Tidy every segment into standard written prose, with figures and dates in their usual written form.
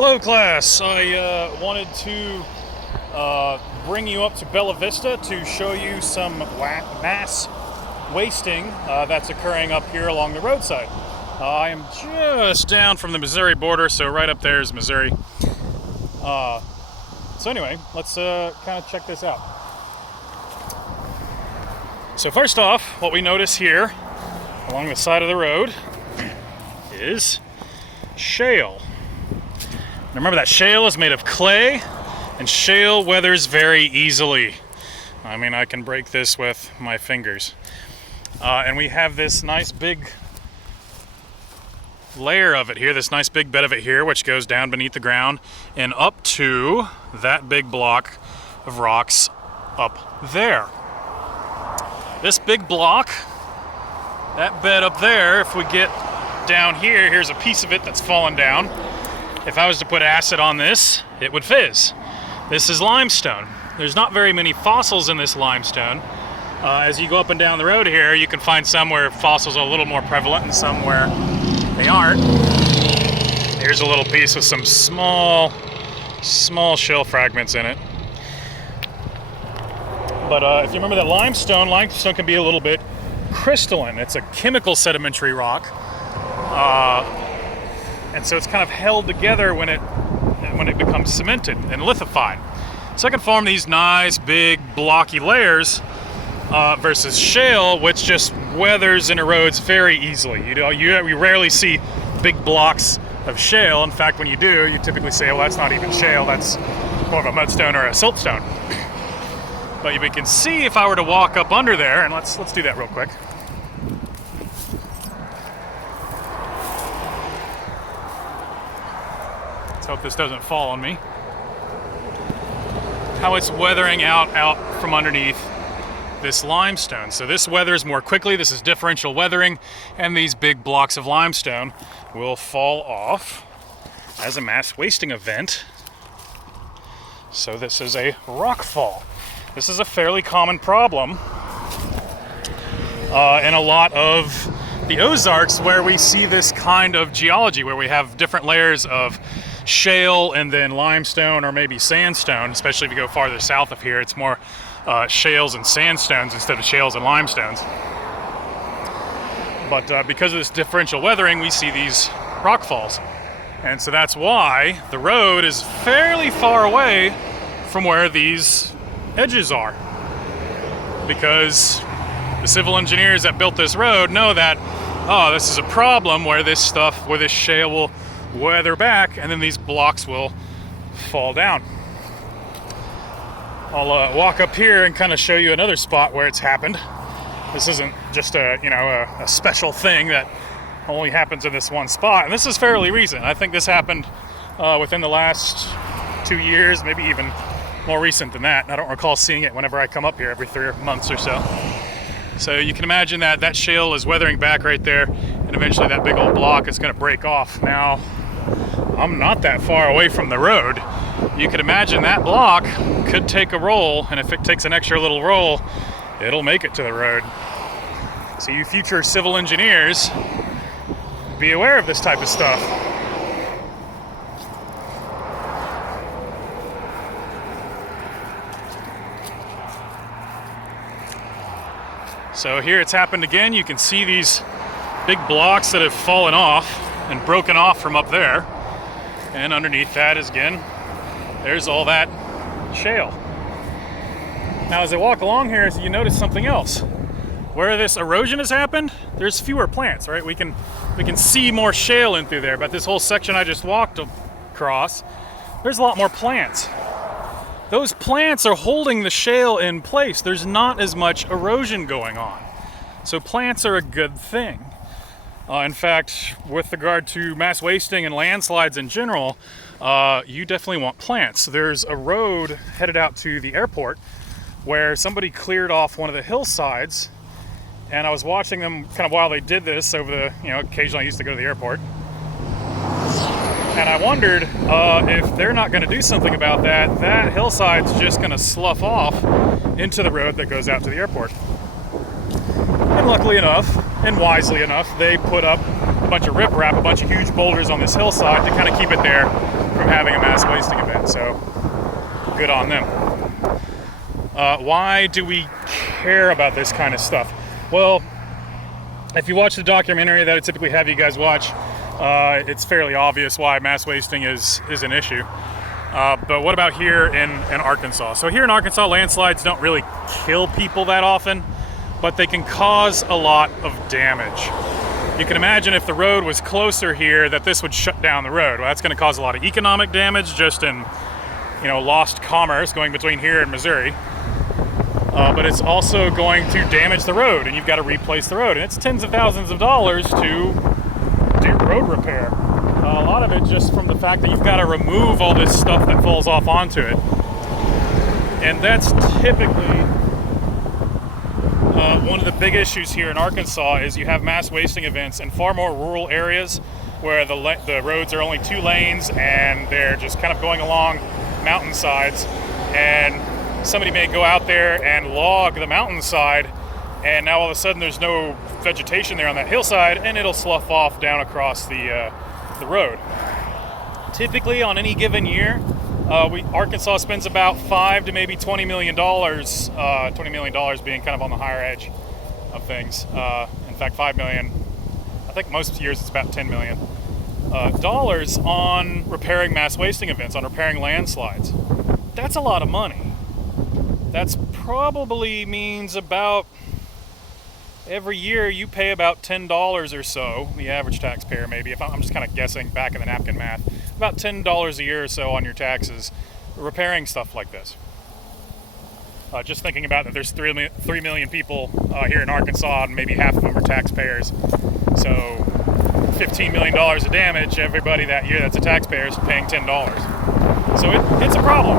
Hello class, I wanted to bring you up to Bella Vista to show you some mass wasting that's occurring up here along the roadside. I am just down from the Missouri border, so right up there is Missouri. So anyway, let's kind of check this out. So first off, what we notice here along the side of the road is shale. Remember that shale is made of clay, and shale weathers very easily. I mean, I can break this with my fingers. And we have this nice big layer of it here, this nice big bed of it here, which goes down beneath the ground and up to that big block of rocks up there. This big block, that bed up there, if we get down here, here's a piece of it that's fallen down. If I was to put acid on this, it would fizz. This is limestone. There's not very many fossils in this limestone. As you go up and down the road here, you can find some where fossils are a little more prevalent and some where they aren't. Here's a little piece with some small shell fragments in it. But if you remember that limestone can be a little bit crystalline. It's a chemical sedimentary rock. And so it's kind of held together when it becomes cemented and lithified. So it can form these nice big blocky layers versus shale, which just weathers and erodes very easily. You rarely see big blocks of shale. In fact, when you do, you typically say, well, that's not even shale, that's more of a mudstone or a siltstone. But we can see if I were to walk up under there, and let's do that real quick. Hope this doesn't fall on me. How it's weathering out from underneath this limestone. So this weathers more quickly. This is differential weathering, and these big blocks of limestone will fall off as a mass wasting event. So this is a rock fall. This is a fairly common problem in a lot of the Ozarks, where we see this kind of geology, where we have different layers of shale and then limestone or maybe sandstone. Especially if you go farther south of here, it's more shales and sandstones instead of shales and limestones. But because of this differential weathering, we see these rock falls. And so that's why the road is fairly far away from where these edges are. Because the civil engineers that built this road know that, oh, this is a problem where this shale will weather back and then these blocks will fall down. I'll walk up here and kind of show you another spot where it's happened. This isn't just a special thing that only happens in this one spot, and this is fairly recent. I think this happened within the last 2 years, maybe even more recent than that. I don't recall seeing it whenever I come up here every 3 months or so. So you can imagine that shale is weathering back right there, and eventually that big old block is going to break off. Now, I'm not that far away from the road. You could imagine that block could take a roll, and if it takes an extra little roll, it'll make it to the road. So you future civil engineers, be aware of this type of stuff. So here it's happened again. You can see these big blocks that have fallen off and broken off from up there. And underneath that is, again, there's all that shale. Now as I walk along here, you notice something else. Where this erosion has happened, there's fewer plants, right? We can see more shale in through there, but this whole section I just walked across, there's a lot more plants. Those plants are holding the shale in place. There's not as much erosion going on. So plants are a good thing. In fact, with regard to mass wasting and landslides in general, you definitely want plants. There's a road headed out to the airport where somebody cleared off one of the hillsides, and I was watching them kind of while they did this over the, occasionally I used to go to the airport. And I wondered if they're not going to do something about that hillside's just going to slough off into the road that goes out to the airport. And luckily enough, and wisely enough, they put up a bunch of riprap, a bunch of huge boulders on this hillside to kind of keep it there from having a mass wasting event. So good on them. Why do we care about this kind of stuff? Well, if you watch the documentary that I typically have you guys watch, it's fairly obvious why mass wasting is an issue. But what about here in Arkansas? So here in Arkansas, landslides don't really kill people that often, but they can cause a lot of damage. You can imagine if the road was closer here that this would shut down the road. Well, that's going to cause a lot of economic damage just in, lost commerce going between here and Missouri. But it's also going to damage the road, and you've got to replace the road. And it's tens of thousands of dollars to do road repair. A lot of it just from the fact that you've got to remove all this stuff that falls off onto it. And that's typically one of the big issues here in Arkansas is you have mass wasting events in far more rural areas where the roads are only 2 lanes and they're just kind of going along mountainsides. And somebody may go out there and log the mountainside, and now all of a sudden there's no vegetation there on that hillside, and it'll slough off down across the road. Typically on any given year, Arkansas spends about $5 to maybe $20 million, $20 million being kind of on the higher edge of things. In fact, $5 million. I think most years it's about $10 million dollars on repairing mass wasting events, on repairing landslides. That's a lot of money. That's probably means about every year you pay about $10 or so, the average taxpayer maybe, if I'm just kind of guessing back in the napkin math, about $10 a year or so on your taxes repairing stuff like this. Just thinking about that there's 3 million people here in Arkansas, and maybe half of them are taxpayers. So $15 million of damage, everybody that year that's a taxpayer is paying $10. So it's a problem.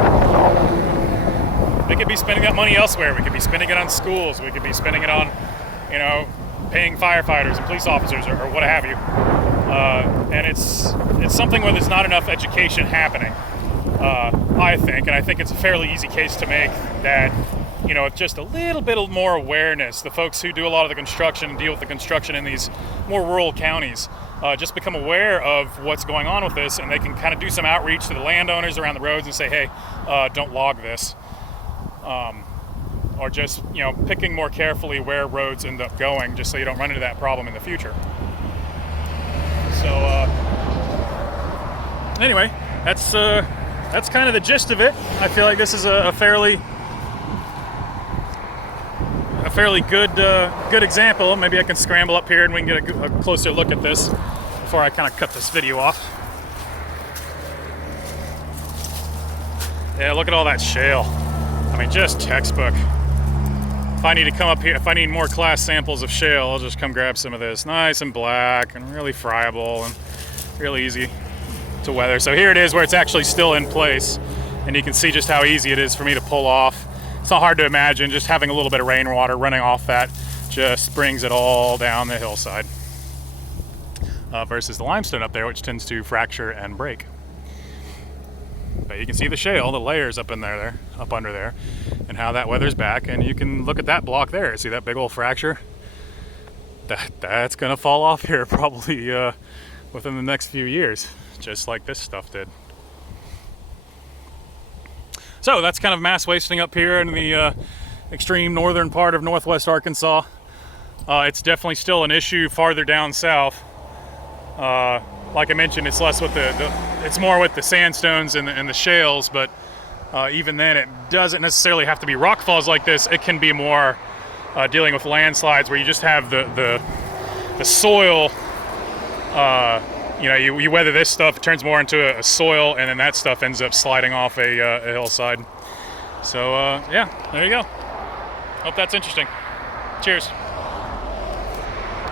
They could be spending that money elsewhere. We could be spending it on schools. We could be spending it on, paying firefighters and police officers or what have you. And it's something where there's not enough education happening, I think. And I think it's a fairly easy case to make that, with just a little bit of more awareness, the folks who do a lot of the construction and deal with the construction in these more rural counties just become aware of what's going on with this, and they can kind of do some outreach to the landowners around the roads and say, hey, don't log this. Or just, picking more carefully where roads end up going, just so you don't run into that problem in the future. So, anyway, that's kind of the gist of it. I feel like this is a fairly good example. Maybe I can scramble up here and we can get a closer look at this before I kind of cut this video off. Yeah, look at all that shale. I mean, just textbook. If I need to come up here, if I need more class samples of shale, I'll just come grab some of this. Nice and black and really friable and really easy to weather. So here it is where it's actually still in place, and you can see just how easy it is for me to pull off. It's not hard to imagine, just having a little bit of rainwater running off that just brings it all down the hillside. Versus the limestone up there, which tends to fracture and break. But you can see the shale, the layers up under there, and how that weathers back. And you can look at that block there. See that big old fracture? That's gonna fall off here probably within the next few years, just like this stuff did. So that's kind of mass wasting up here in the extreme northern part of northwest Arkansas. It's definitely still an issue farther down south. Like I mentioned, it's less with it's more with the sandstones and the shales, but even then it doesn't necessarily have to be rock falls like this. It can be more dealing with landslides where you just have the soil, you weather this stuff, it turns more into a soil, and then that stuff ends up sliding off a hillside. So yeah, there you go. Hope that's interesting. Cheers.